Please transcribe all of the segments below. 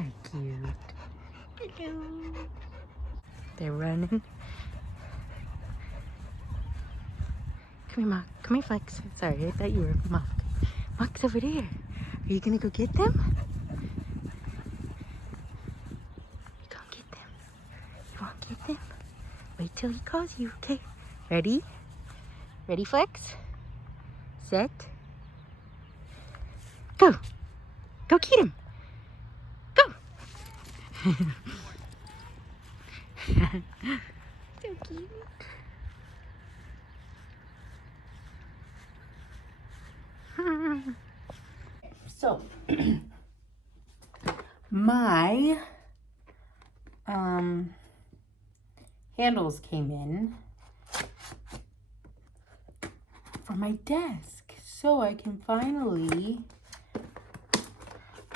They're cute. Hello. They're running. Come here, Mock. Come here, Flex. Sorry, I thought you were Mock. Mock's over there. Are you gonna go get them? You gonna get them? You wanna get them? Wait till he calls you, okay? Ready? Ready, Flex? Set. Go. Go get him. Go. So cute. So, my handles came in for my desk, so I can finally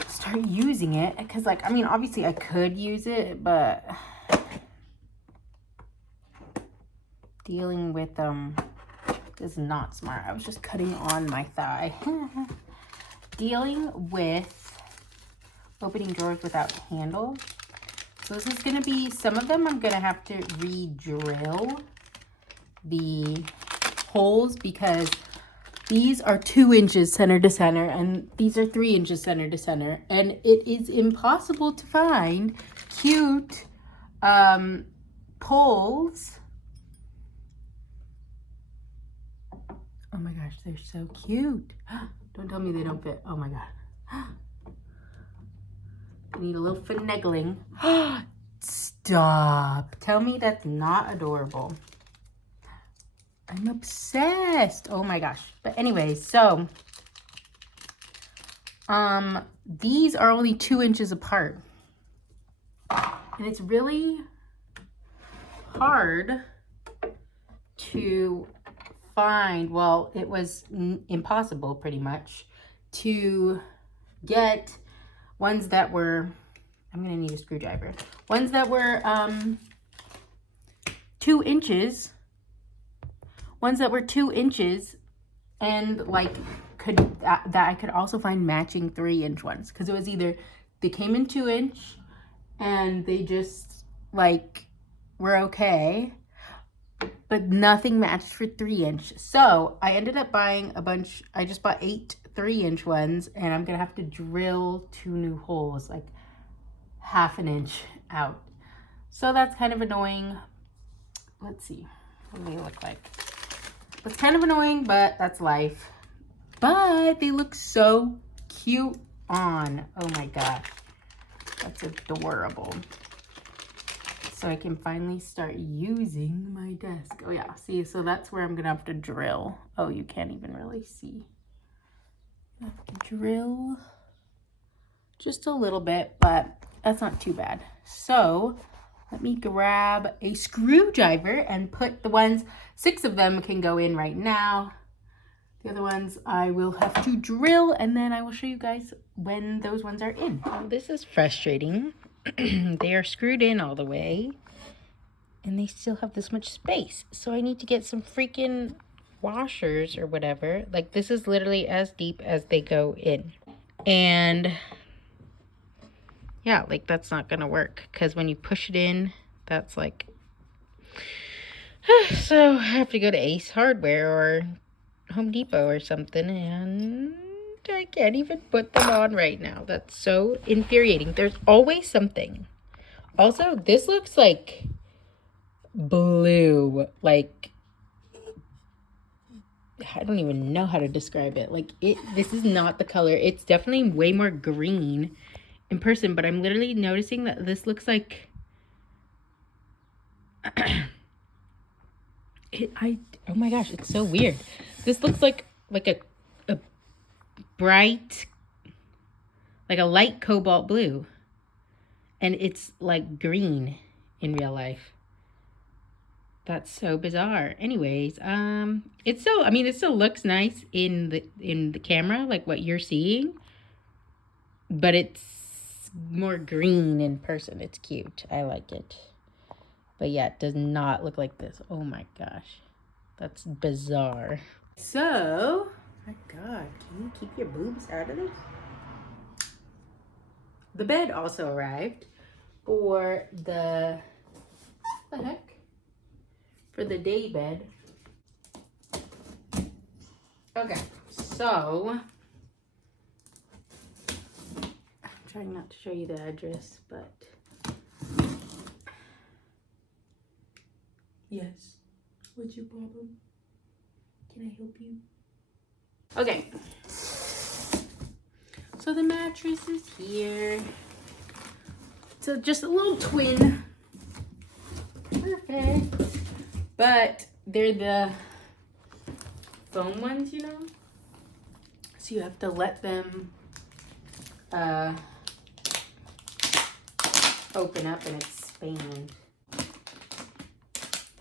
start using it. Because, like, I mean, obviously I could use it, but dealing with is not smart. I was just cutting on my thigh. Dealing with opening drawers without handle. So this is going to be, some of them I'm going to have to re-drill the holes because these are 2 inches center to center and these are 3 inches center to center. And it is impossible to find cute poles. Oh my gosh, they're so cute. Don't tell me they don't fit. Oh my god. I need a little finagling. Stop. Tell me that's not adorable. I'm obsessed. Oh my gosh. But anyway, so these are only 2 inches apart. And it's really hard to find, well, it was impossible pretty much to get ones that were, I'm gonna need a screwdriver, ones that were 2 inches, ones that were 2 inches and like could that I could also find matching 3-inch ones, because it was either they came in 2-inch and they just like were okay, but nothing matched for 3-inch. So I ended up buying a bunch. I just bought 8 3-inch ones, and I'm gonna have to drill 2 new holes, like 1/2 inch out. So that's kind of annoying. Let's see, what do they look like? It's kind of annoying, but that's life. But they look so cute on. Oh my gosh, that's adorable. So I can finally start using my desk. Oh yeah, see, so that's where I'm gonna have to drill. Oh, you can't even really see. I have to drill just a little bit, but that's not too bad. So let me grab a screwdriver and put the ones, 6 of them can go in right now. The other ones I will have to drill, and then I will show you guys when those ones are in. Oh, this is frustrating. They are screwed in all the way and they still have this much space. So I need to get some freaking washers or whatever. Like, this is literally as deep as they go in. And yeah, like that's not gonna work because when you push it in, that's like so I have to go to Ace Hardware or Home Depot or something, and I can't even put them on right now. That's so infuriating. There's always something. Also, this looks like blue. Like, I don't even know how to describe it. Like, this is not the color. It's definitely way more green in person, but I'm literally noticing that this looks like oh my gosh, it's so weird. This looks like a bright, like a light cobalt blue, and it's like green in real life. That's so bizarre. Anyways, it's still, I mean, it still looks nice in the camera, like what you're seeing, but it's more green in person. It's cute. I like it. But yeah, it does not look like this. Oh my gosh. That's bizarre. So, my God, can you keep your boobs out of this? the bed also arrived for the heck? For the day bed. Okay, so I'm trying not to show you the address, but yes. What's your problem? Can I help you? Okay. So the mattress is here. So just a little twin. Perfect. But they're the foam ones, you know? So you have to let them open up and expand.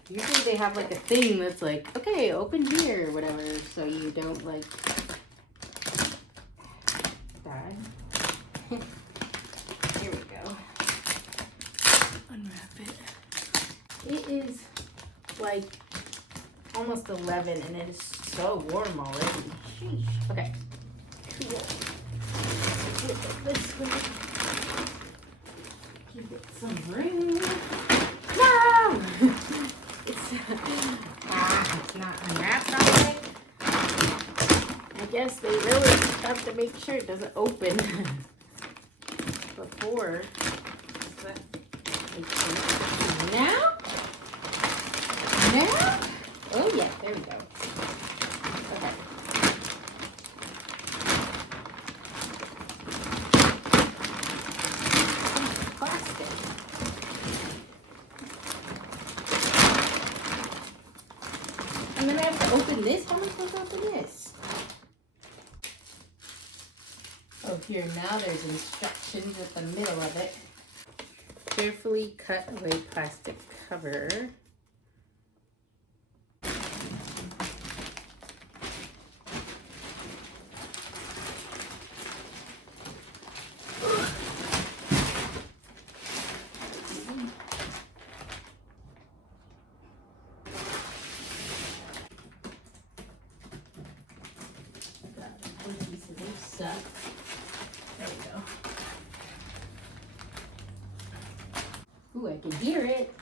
Usually they have like a thing that's like, okay, open here or whatever, so you don't like die. Here we go. Unwrap it. It is like almost 11 and it is so warm already. Sheesh. Okay. Cool. Flip it this way. Give it some room. No! It's not unwrapped already. I guess they really have to make sure it doesn't open before. Now? Now? Oh yeah, there we go. Okay. Plastic. And then I have to open this? How am I supposed to open this? Oh, here, now there's instructions at the middle of it. Carefully cut away plastic cover. There we go. Ooh, I can hear it.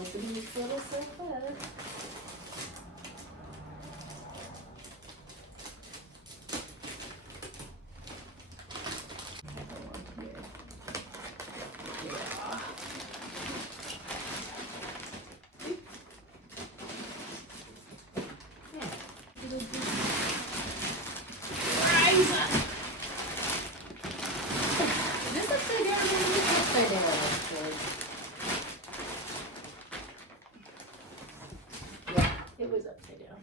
Opening this little sofa. Yeah, it was upside down.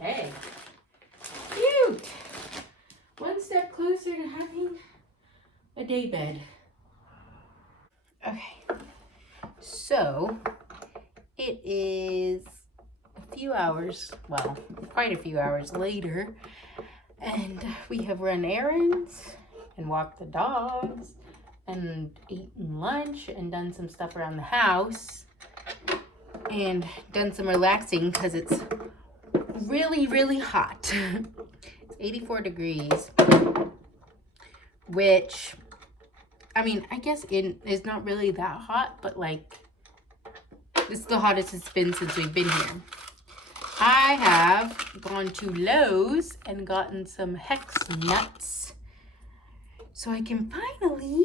Okay. Cute. One step closer to having a day bed. Okay. So it is a few hours, well, quite a few hours later, and we have run errands and walked the dogs and eaten lunch and done some stuff around the house and done some relaxing because it's really, really hot. It's 84 degrees, which, I mean, I guess it is not really that hot, but like, this is the hottest it's been since we've been here. I have gone to Lowe's and gotten some hex nuts so I can finally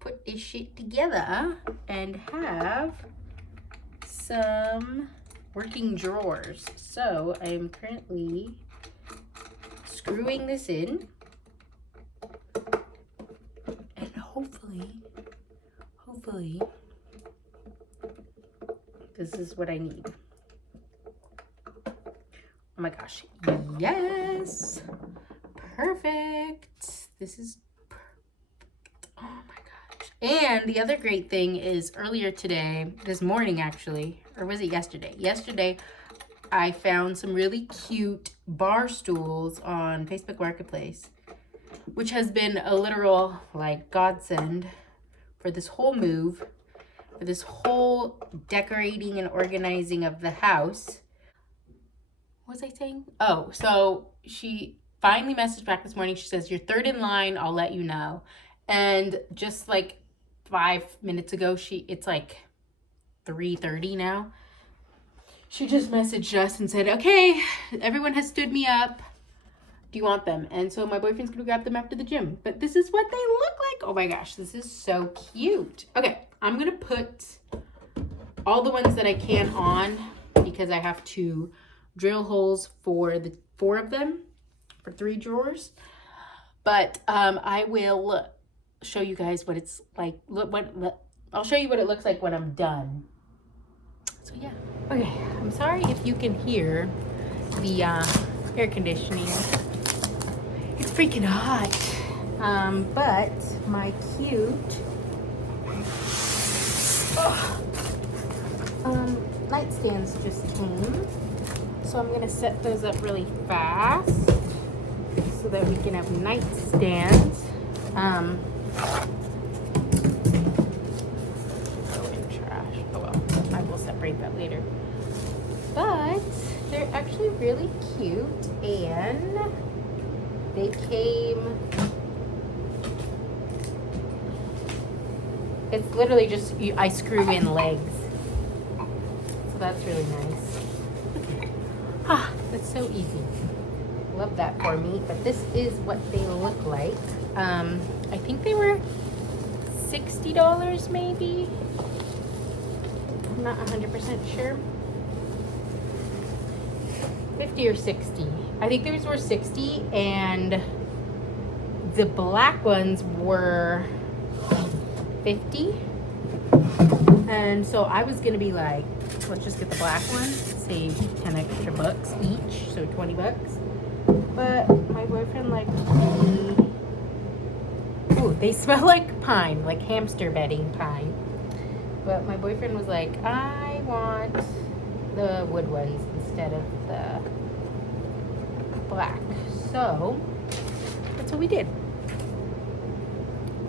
put this shit together and have some working drawers. So I'm currently screwing this in and hopefully this is what I need. Oh my gosh. Yes. Perfect. This is perfect. Oh my gosh. And the other great thing is earlier today, this morning actually, or was it yesterday? Yesterday, I found some really cute bar stools on Facebook Marketplace, which has been a literal like godsend for this whole move, for this whole decorating and organizing of the house. What was I saying? Oh, so she finally messaged back this morning. She says, "You're third in line. I'll let you know." And just like 5 minutes ago, it's like 3:30 now. She just messaged us and said, "Okay, everyone has stood me up. Do you want them?" And so my boyfriend's gonna grab them after the gym. But this is what they look like. Oh my gosh, this is so cute. Okay, I'm gonna put all the ones that I can on because I have to drill holes for the 4 of them for 3 drawers. But I will show you guys what it's like. I'll show you what it looks like when I'm done. So yeah. Okay, I'm sorry if you can hear the air conditioning. It's freaking hot. But my cute nightstands just came. So I'm gonna set those up really fast so that we can have nightstands. Trash. Oh well, I will separate that later. But they're actually really cute, and they came. It's literally just I screw in legs, so that's really nice. Ah, that's so easy. Love that for me. But this is what they look like. I think they were $60 maybe. I'm not 100% sure. 50 or 60. I think those were 60, and the black ones were 50. And so I was gonna be like, let's just get the black ones, save 10 extra bucks each, so 20 bucks. But my boyfriend liked the, ooh, they smell like pine, like hamster bedding pine. But my boyfriend was like, I want the wood ones instead of the black. So that's what we did.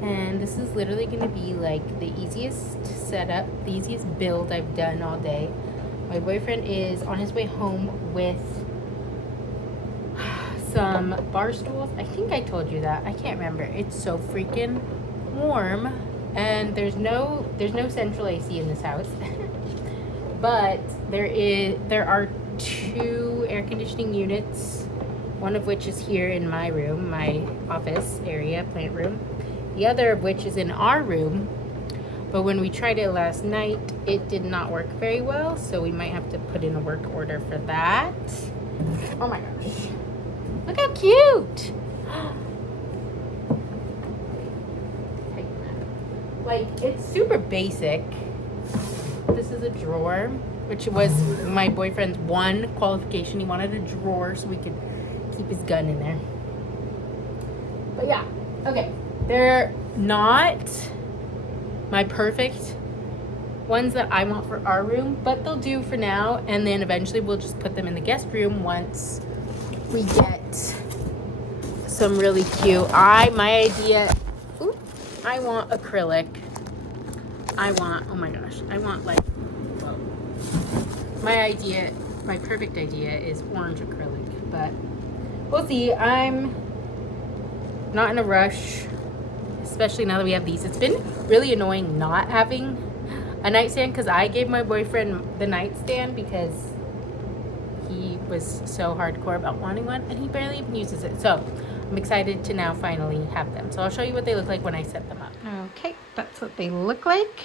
And this is literally going to be like the easiest setup, the easiest build I've done all day. My boyfriend is on his way home with some bar stools. I think I told you that. I can't remember. It's so freaking warm, and there's no central AC in this house. But there are 2 air conditioning units, one of which is here in my room, my office area, plant room. The other of which is in our room. But when we tried it last night, it did not work very well, so we might have to put in a work order for that. Oh my gosh. Look how cute! Like, it's super basic. This is a drawer, which was my boyfriend's one qualification. He wanted a drawer so we could keep his gun in there. But yeah, okay. They're not my perfect ones that I want for our room, but they'll do for now. And then eventually we'll just put them in the guest room once we get some really cute. My idea, ooh, I want acrylic. Oh my gosh, I want like, well, my perfect idea is orange acrylic, but we'll see. I'm not in a rush, especially now that we have these. It's been really annoying not having a nightstand because I gave my boyfriend the nightstand because he was so hardcore about wanting one, and he barely even uses it. So I'm excited to now finally have them. So I'll show you what they look like when I set them up. Okay, that's what they look like.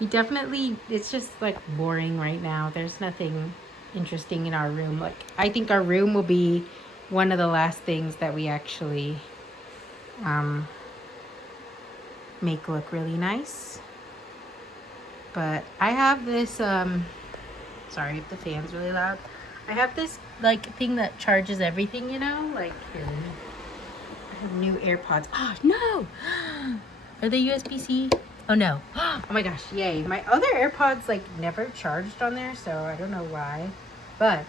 It's just like boring right now. There's nothing interesting in our room. Like, I think our room will be one of the last things that we actually make look really nice. But I have this sorry if the fan's really loud. I have this like thing that charges everything, you know, like here. I have new AirPods. Oh no, are they USB-C? Oh no. Oh my gosh, yay. My other AirPods like never charged on there, so I don't know why. But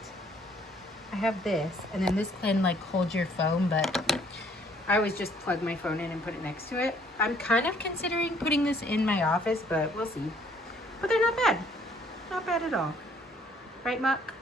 I have this, and then this can like hold your phone, but I always just plug my phone in and put it next to it. I'm kind of considering putting this in my office, but we'll see. But they're not bad. Not bad at all. Right, Muck?